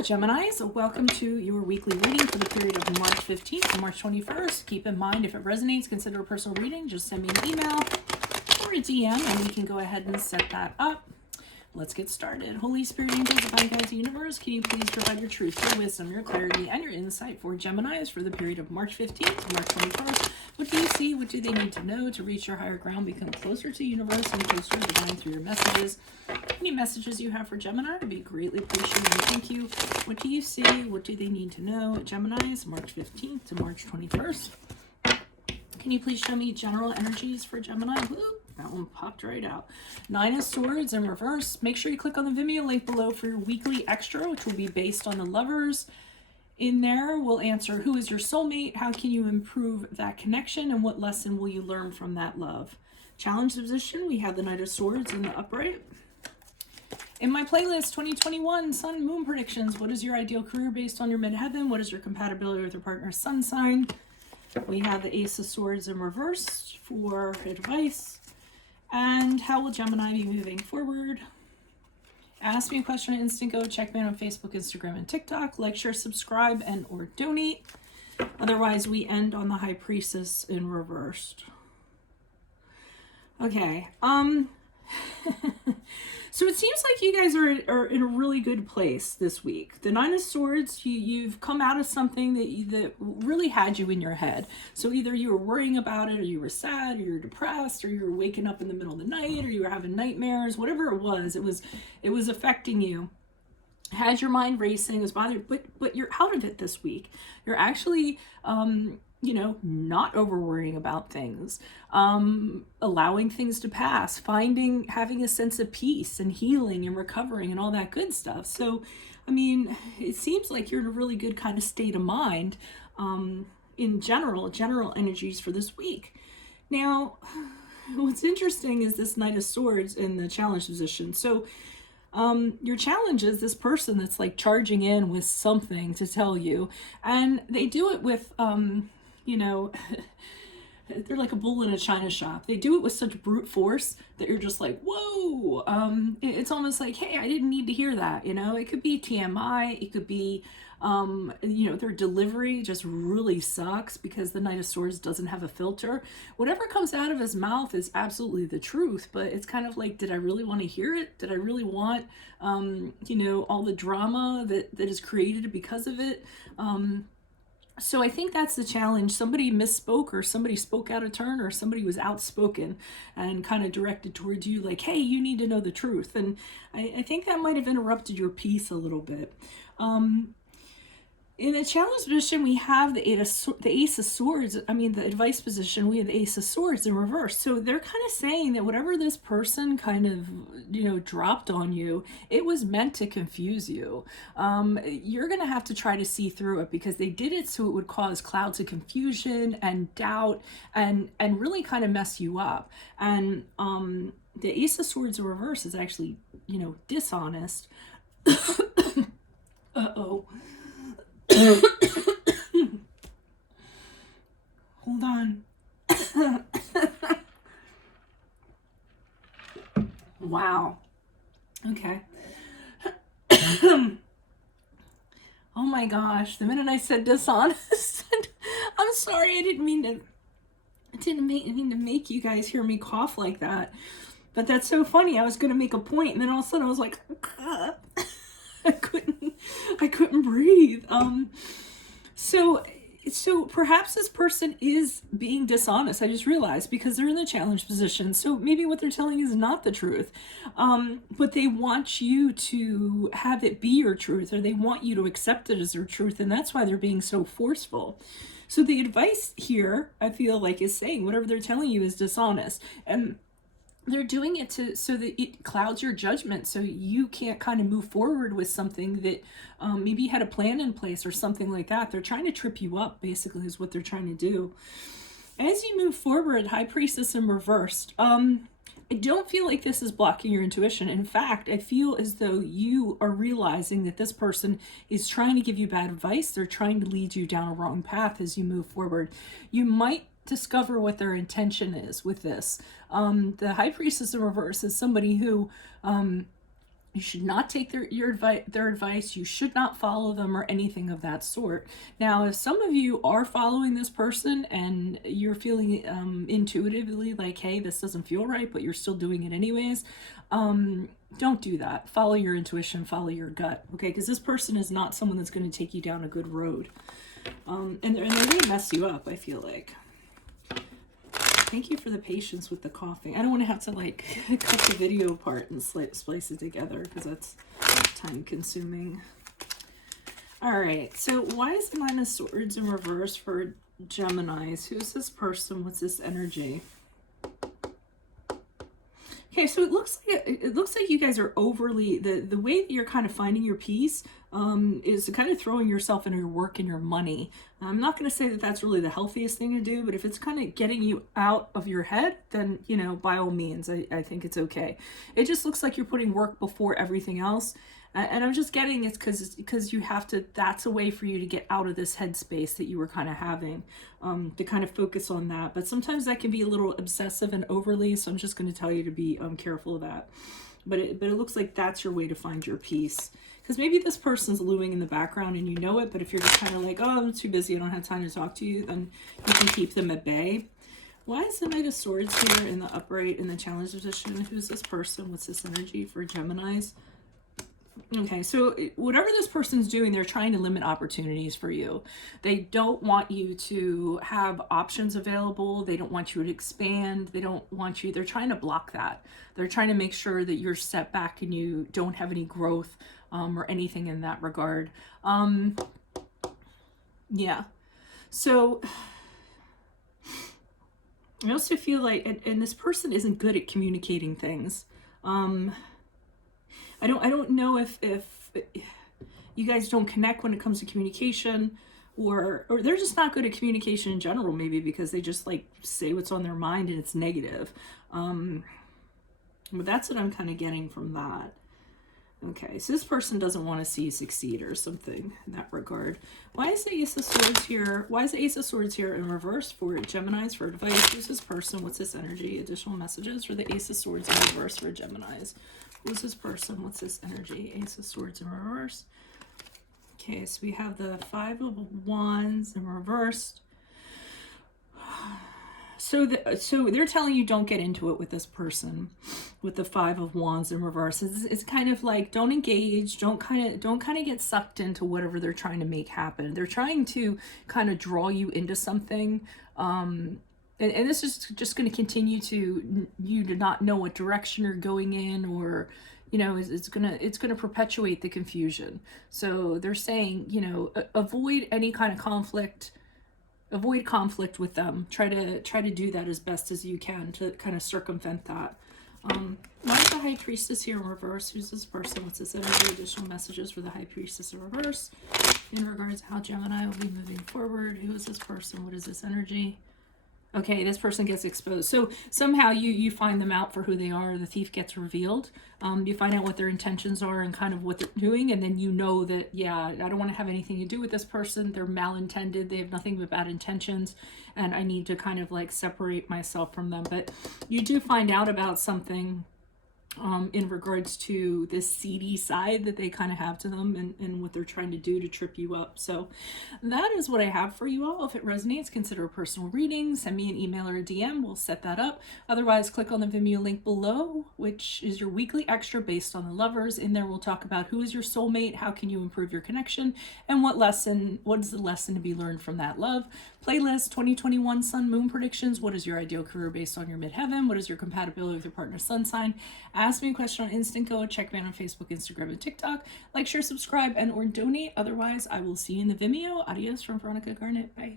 Geminis, welcome to your weekly reading for the period of March 15th to March 21st. Keep in mind, if it resonates, consider a personal reading. Just send me an email or a DM and we can go ahead and set that up. Let's get started. Holy Spirit, angels, divine guides, the universe, can you please provide your truth, your wisdom, your clarity, and your insight for Geminis for the period of March 15th to March 21st? What do you see? What do they need to know to reach your higher ground, become closer to universe and closer to divine through your messages? Any messages you have for Gemini would be greatly appreciated. Thank you. What do you see? What do they need to know? Geminis, March 15th to March 21st. Can you please show me general energies for Gemini? Woo! That one popped right out. Nine of Swords in reverse. Make sure you click on the Vimeo link below for your weekly extra, which will be based on the lovers. In there, we'll answer who is your soulmate, how can you improve that connection, and what lesson will you learn from that love. Challenge position, we have the Knight of Swords in the upright. In my playlist, 2021 Sun Moon predictions. What is your ideal career based on your midheaven? What is your compatibility with your partner's sun sign? We have the Ace of Swords in reverse for advice. And how will Gemini be moving forward? Ask me a question on Instant Go. Check me out on Facebook, Instagram, and TikTok. Like, share, subscribe, and or donate. Otherwise, we end on the High Priestess in reversed. Okay. So it seems like you guys are in a really good place this week. The Nine of Swords, you've come out of something that really had you in your head. So either you were worrying about it, or you were sad, or you were depressed, or you were waking up in the middle of the night, or you were having nightmares, whatever it was affecting you. Had your mind racing, it was bothering, but you're out of it this week. You're actually not over worrying about things, allowing things to pass, having a sense of peace and healing and recovering and all that good stuff. So, I mean, it seems like you're in a really good kind of state of mind, in general energies for this week. Now, what's interesting is this Knight of Swords in the challenge position. So, your challenge is this person that's like charging in with something to tell you, and they do it with, they're like a bull in a china shop. They do it with such brute force that you're just like, whoa. It's almost like, hey, I didn't need to hear that. It could be TMI. It could be, their delivery just really sucks because the Knight of Swords doesn't have a filter. Whatever comes out of his mouth is absolutely the truth, but it's kind of like, did I really want to hear it? Did I really want, all the drama that is created because of it? So I think that's the challenge. Somebody misspoke, or somebody spoke out of turn, or somebody was outspoken and kind of directed towards you like, hey, you need to know the truth. And I think that might have interrupted your peace a little bit. In the challenge position, we have the Ace of Swords. The advice position, we have the Ace of Swords in reverse. So they're kind of saying that whatever this person kind of, dropped on you, it was meant to confuse you. You're going to have to try to see through it because they did it so it would cause clouds of confusion and doubt and really kind of mess you up. And the Ace of Swords in reverse is actually, dishonest. Uh-oh. Hold on. Wow. Okay. Oh my gosh, the minute I said dishonest, I'm sorry, I didn't mean to make you guys hear me cough like that. But that's so funny. I was going to make a point, and then all of a sudden I was like, I couldn't breathe. So perhaps this person is being dishonest. I just realized because they're in the challenge position. So maybe what they're telling you is not the truth. But they want you to have it be your truth, or they want you to accept it as their truth. And that's why they're being so forceful. So the advice here, I feel like, is saying whatever they're telling you is dishonest. And they're doing it so that it clouds your judgment, so you can't kind of move forward with something that maybe you had a plan in place or something like that. They're trying to trip you up, basically, is what they're trying to do. As you move forward, High Priestess in reversed. I don't feel like this is blocking your intuition. In fact, I feel as though you are realizing that this person is trying to give you bad advice. They're trying to lead you down a wrong path as you move forward. You might discover what their intention is with this. The High Priestess in reverse is somebody who You should not take their advice. You should not follow them or anything of that sort. Now, if some of you are following this person and you're feeling intuitively like, hey, this doesn't feel right, but you're still doing it anyways, don't do that. Follow your intuition, follow your gut, okay? Because this person is not someone that's going to take you down a good road. And they may mess you up, I feel like. Thank you for the patience with the coughing. I don't want to have to like cut the video apart and splice it together because that's time consuming. All right, so why is the Nine of Swords in reverse for Geminis? Who's this person? What's this energy? Okay, so it looks like you guys are overly, the way that you're kind of finding your peace is kind of throwing yourself into your work and your money. I'm not going to say that that's really the healthiest thing to do, but if it's kind of getting you out of your head, then, you know, by all means, I think it's okay. It just looks like you're putting work before everything else. And I'm just getting it's because you have to, that's a way for you to get out of this headspace that you were kind of having, to kind of focus on that. But sometimes that can be a little obsessive and overly, so I'm just going to tell you to be careful of that. But it looks like that's your way to find your peace. Because maybe this person's looming in the background and you know it, but if you're just kind of like, oh, I'm too busy, I don't have time to talk to you, then you can keep them at bay. Why is the Knight of Swords here in the upright in the challenge position? Who's this person? What's this energy for Geminis? Okay, so whatever this person's doing, they're trying to limit opportunities for you. They don't want you to have options available. They don't want you to expand. They don't want you, they're trying to block that. They're trying to make sure that you're set back and you don't have any growth or anything in that regard. Yeah, so I also feel like, and this person isn't good at communicating things. I don't know if you guys don't connect when it comes to communication, or they're just not good at communication in general, maybe because they just like say what's on their mind and it's negative. But that's what I'm kind of getting from that. Okay, so this person doesn't want to see you succeed or something in that regard. Why is the Ace of Swords here? Why is the Ace of Swords here in reverse for Geminis for advice? Who's this person? What's this energy? Additional messages for the Ace of Swords in reverse for Geminis. Who's this person? What's this energy? Ace of Swords in reverse. Okay, so we have the Five of Wands in reverse. So they're telling you don't get into it with this person, with the Five of Wands in reverse. It's kind of like, don't engage, don't kind of get sucked into whatever they're trying to make happen. They're trying to kind of draw you into something, and this is just going to continue to you to not know what direction you're going in, or you know, it's gonna perpetuate the confusion. So they're saying, you know, avoid any kind of conflict. Avoid conflict with them. Try to do that as best as you can to kind of circumvent that. Why is the High Priestess here in reverse? Who's this person? What's this energy? Additional messages for the High Priestess in reverse in regards to how Gemini will be moving forward. Who is this person? What is this energy? Okay, this person gets exposed. So somehow you find them out for who they are. The thief gets revealed. You find out what their intentions are and kind of what they're doing. And then you know that, yeah, I don't want to have anything to do with this person. They're malintended. They have nothing but bad intentions. And I need to kind of like separate myself from them. But you do find out about something in regards to this seedy side that they kind of have to them, and what they're trying to do to trip you up. So that is what I have for you all. If it resonates, consider a personal reading. Send me an email or a DM. We'll set that up. Otherwise, click on the Vimeo link below, which is your weekly extra based on the lovers. In there, we'll talk about who is your soulmate, how can you improve your connection, and what is the lesson to be learned from that love. Playlist 2021 Sun Moon predictions. What is your ideal career based on your midheaven? What is your compatibility with your partner's sun sign? Ask me a question on Instant Go. Check me out on Facebook, Instagram, and TikTok. Like, share, subscribe, and or donate. Otherwise, I will see you in the Vimeo. Adios from Veronica Garnett. Bye.